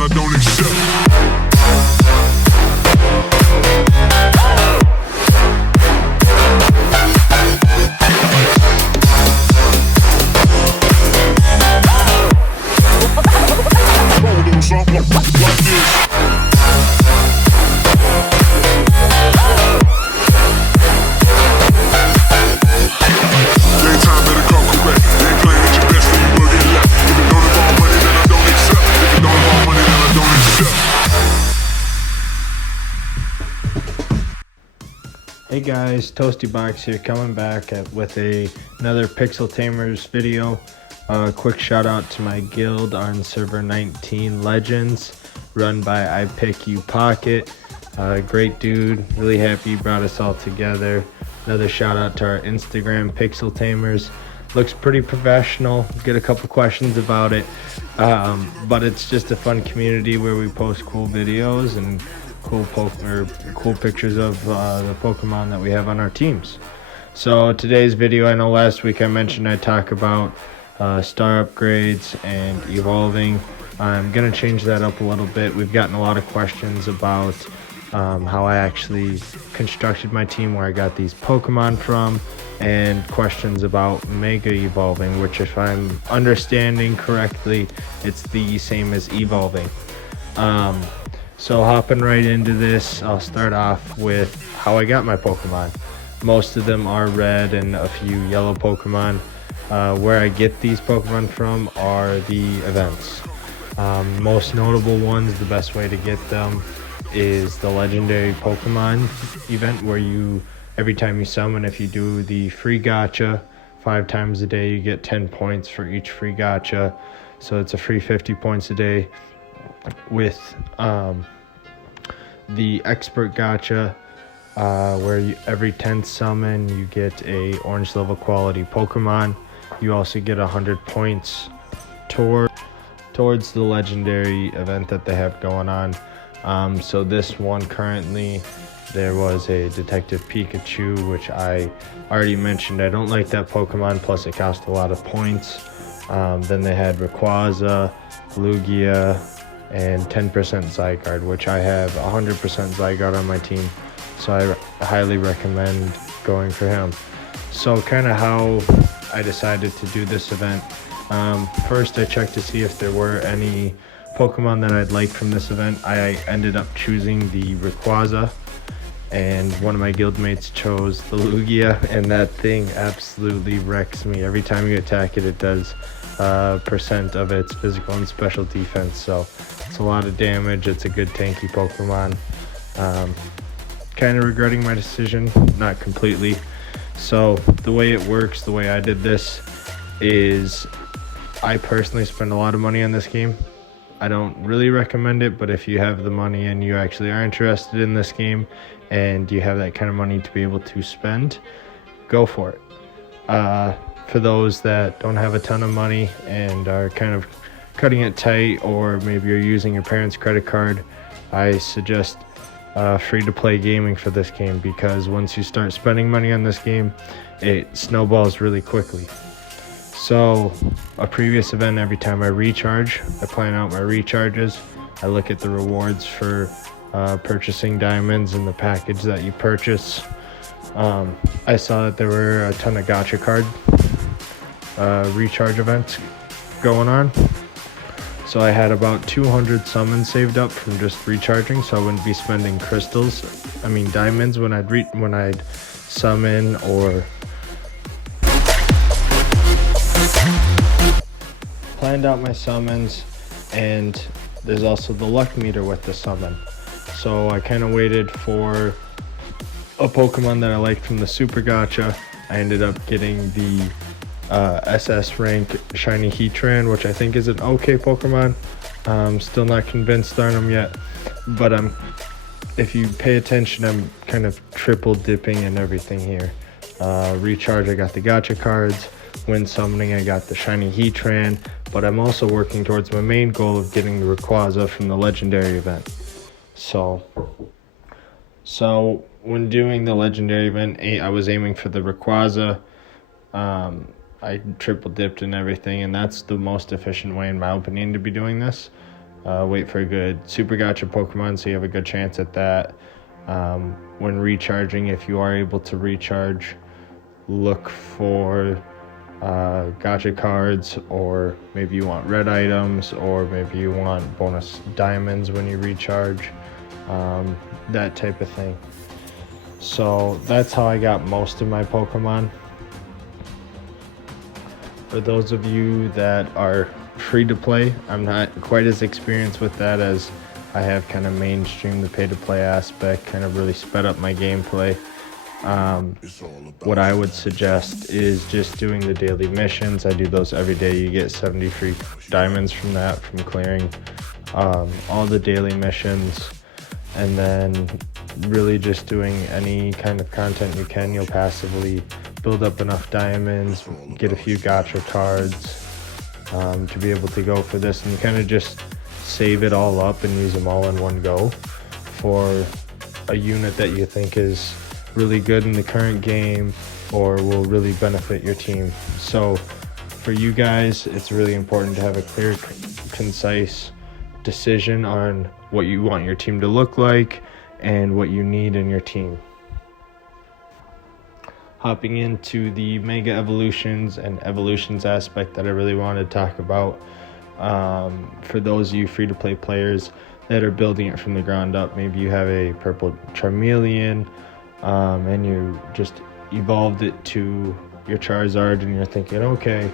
I don't accept. Hey guys, ToastyBox here, coming back with another Pixel Tamers video. Quick shout out to my guild on server 19 Legends, run by I Pick You Pocket. Great dude, really happy he brought us all together. Another shout out to our Instagram, Pixel Tamers. Looks pretty professional, get a couple questions about it, but it's just a fun community where we post cool videos and cool pictures of the Pokemon that we have on our teams. So today's video, I know last week I mentioned I'd talk about star upgrades and evolving. I'm gonna change that up a little bit. We've gotten a lot of questions about how I actually constructed my team, where I got these Pokemon from, and questions about mega evolving, which, if I'm understanding correctly, it's the same as evolving. So hopping right into this, I'll start off with how I got my Pokemon. Most of them are red and a few yellow Pokemon. Where I get these Pokemon from are the events. Most notable ones, the best way to get them is the legendary Pokemon event, where every time you summon, if you do the free gacha 5 times a day, you get 10 points for each free gacha. So it's a free 50 points a day. With the expert gacha, where every 10th summon you get a orange level quality Pokemon. You also get 100 points towards the legendary event that they have going on. So this one currently, there was a Detective Pikachu, which I already mentioned. I don't like that Pokemon, plus it cost a lot of points. Then they had Rayquaza, Lugia, and 10% Zygarde, which I have 100% Zygarde on my team, so I highly recommend going for him. So kind of how I decided to do this event. First I checked to see if there were any Pokemon that I'd like from this event. I ended up choosing the Rayquaza, and one of my guildmates chose the Lugia, and that thing absolutely wrecks me. Every time you attack it, it does percent of its physical and special defense, so it's a lot of damage. It's a good tanky Pokemon. Kind of regretting my decision, not completely. So the way it works, the way I did this, is I personally spend a lot of money on this game. I don't really recommend it, but if you have the money and you actually are interested in this game and you have that kind of money to be able to spend, go for it. For those that don't have a ton of money and are kind of cutting it tight, or maybe you're using your parents' credit card, I suggest free-to-play gaming for this game, because once you start spending money on this game, it snowballs really quickly. So a previous event, every time I recharge, I plan out my recharges. I look at the rewards for purchasing diamonds in the package that you purchase. I saw that there were a ton of gacha card recharge events going on, so I had about 200 summons saved up from just recharging, so I wouldn't be spending diamonds when I'd summon, or planned out my summons. And there's also the luck meter with the summon, so I kind of waited for a Pokemon that I liked from the Super Gacha. I ended up getting the SS rank Shiny Heatran, which I think is an okay Pokemon. Still not convinced on him yet, but if you pay attention, I'm kind of triple dipping in everything here. Recharge, I got the gacha cards. When summoning, I got the Shiny Heatran, but I'm also working towards my main goal of getting the Rayquaza from the legendary event. So when doing the legendary event, I was aiming for the Rayquaza. I triple dipped and everything, and that's the most efficient way, in my opinion, to be doing this. wait for a good super gacha Pokemon, so you have a good chance at that. When recharging, if you are able to recharge, look for gacha cards, or maybe you want red items, or maybe you want bonus diamonds when you recharge, that type of thing. So that's how I got most of my Pokemon. For those of you that are free to play, I'm not quite as experienced with that, as I have kind of mainstreamed the pay to play aspect, kind of really sped up my gameplay. What I would suggest is just doing the daily missions. I do those every day. You get 70 free diamonds from that, from clearing all the daily missions, and then really just doing any kind of content you can. You'll passively build up enough diamonds, get a few gacha cards to be able to go for this, and you kind of just save it all up and use them all in one go for a unit that you think is really good in the current game or will really benefit your team. So for you guys, it's really important to have a clear, concise decision on what you want your team to look like and what you need in your team. Hopping into the mega evolutions and evolutions aspect that I really want to talk about, for those of you free-to-play players that are building it from the ground up. Maybe you have a purple Charmeleon and you just evolved it to your Charizard, and you're thinking, okay,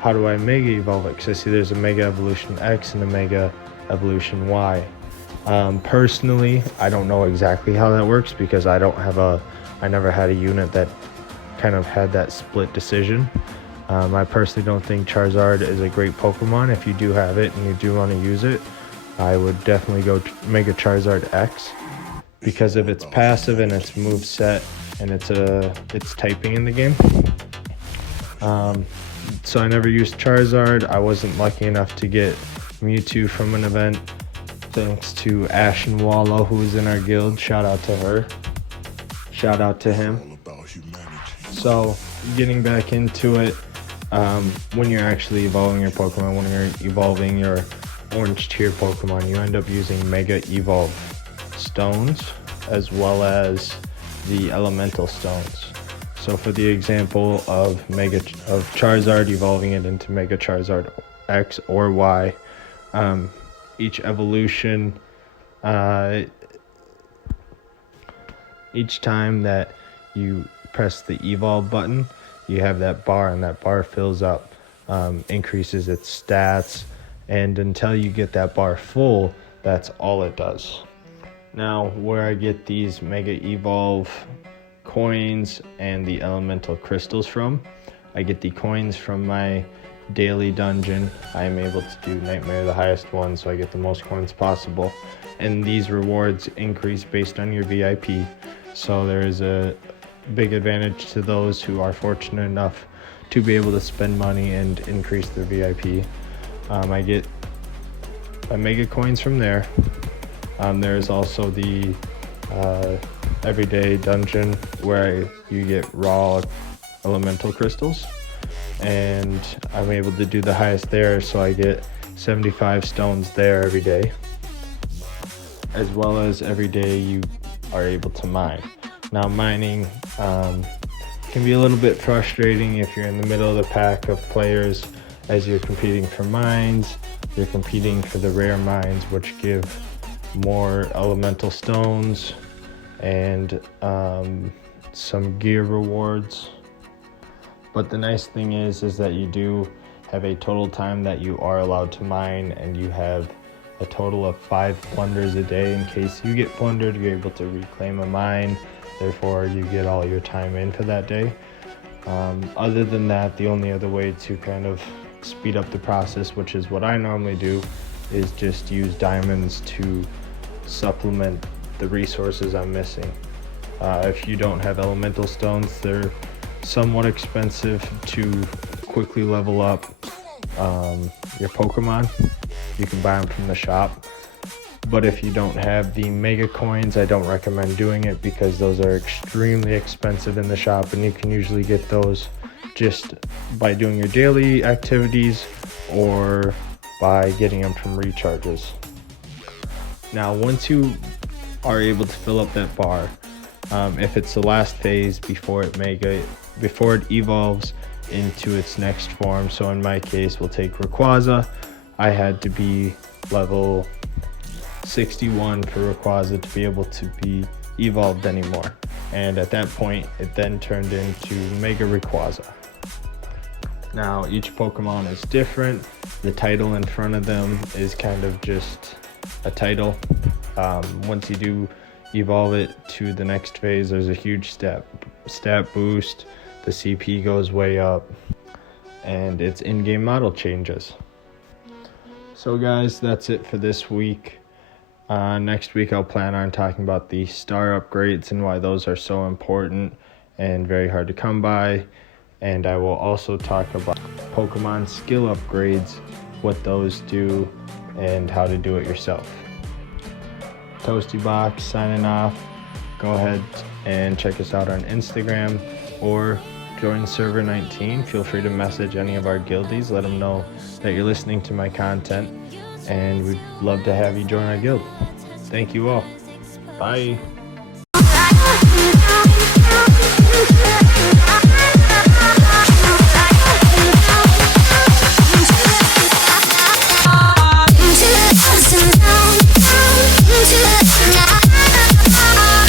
how do I mega evolve it? Because I see there's a mega evolution X and a mega evolution Y. Personally, I don't know exactly how that works, because I never had a unit that kind of had that split decision. I personally don't think Charizard is a great Pokemon. If you do have it and you do want to use it, I would definitely go Mega Charizard X, because of its passive and its move set and its typing in the game. So I never used Charizard. I wasn't lucky enough to get Mewtwo from an event, thanks to Ash and Wallow, who was in our guild. Shout out to her. Shout out to him. So getting back into it, when you're actually evolving your Pokemon, when you're evolving your orange tier Pokemon, you end up using Mega Evolve stones as well as the elemental stones. So for the example of Charizard, evolving it into Mega Charizard X or Y, each evolution, each time that you press the evolve button, you have that bar, and that bar fills up, increases its stats, and until you get that bar full, that's all it does. Now, where I get these Mega Evolve coins and the elemental crystals from, I get the coins from my daily dungeon. I am able to do Nightmare, the highest one, so I get the most coins possible, and these rewards increase based on your VIP. So there is a big advantage to those who are fortunate enough to be able to spend money and increase their VIP. I get mega coins from there. There's also the everyday dungeon where you get raw elemental crystals, and I'm able to do the highest there, so I get 75 stones there every day, as well as every day you are able to mine. Now, mining can be a little bit frustrating if you're in the middle of the pack of players, as you're competing for mines. You're competing for the rare mines, which give more elemental stones and some gear rewards. But the nice thing is that you do have a total time that you are allowed to mine, and you have a total of 5 plunders a day. In case you get plundered, you're able to reclaim a mine, therefore you get all your time in for that day. Other than that, the only other way to kind of speed up the process, which is what I normally do, is just use diamonds to supplement the resources I'm missing. If you don't have elemental stones, they're somewhat expensive to quickly level up your Pokemon. You can buy them from the shop, but if you don't have the mega coins, I don't recommend doing it, because those are extremely expensive in the shop, and you can usually get those just by doing your daily activities or by getting them from recharges. Now, once you are able to fill up that bar, if it's the last phase before it evolves into its next form, so in my case we'll take Rayquaza, I had to be level 61 for Rayquaza to be able to be evolved anymore, and at that point it then turned into Mega Rayquaza. Now each Pokemon is different. The title in front of them is kind of just a title. Once you do evolve it to the next phase, there's a huge stat boost, the CP goes way up, and its in-game model changes. So guys, that's it for this week. Next week I'll plan on talking about the star upgrades and why those are so important and very hard to come by, and I will also talk about Pokemon skill upgrades, what those do, and how to do it yourself. ToastyBox signing off. Go ahead and check us out on Instagram or join Server 19. Feel free to message any of our guildies. Let them know that you're listening to my content, and we'd love to have you join our guild. Thank you all. Bye.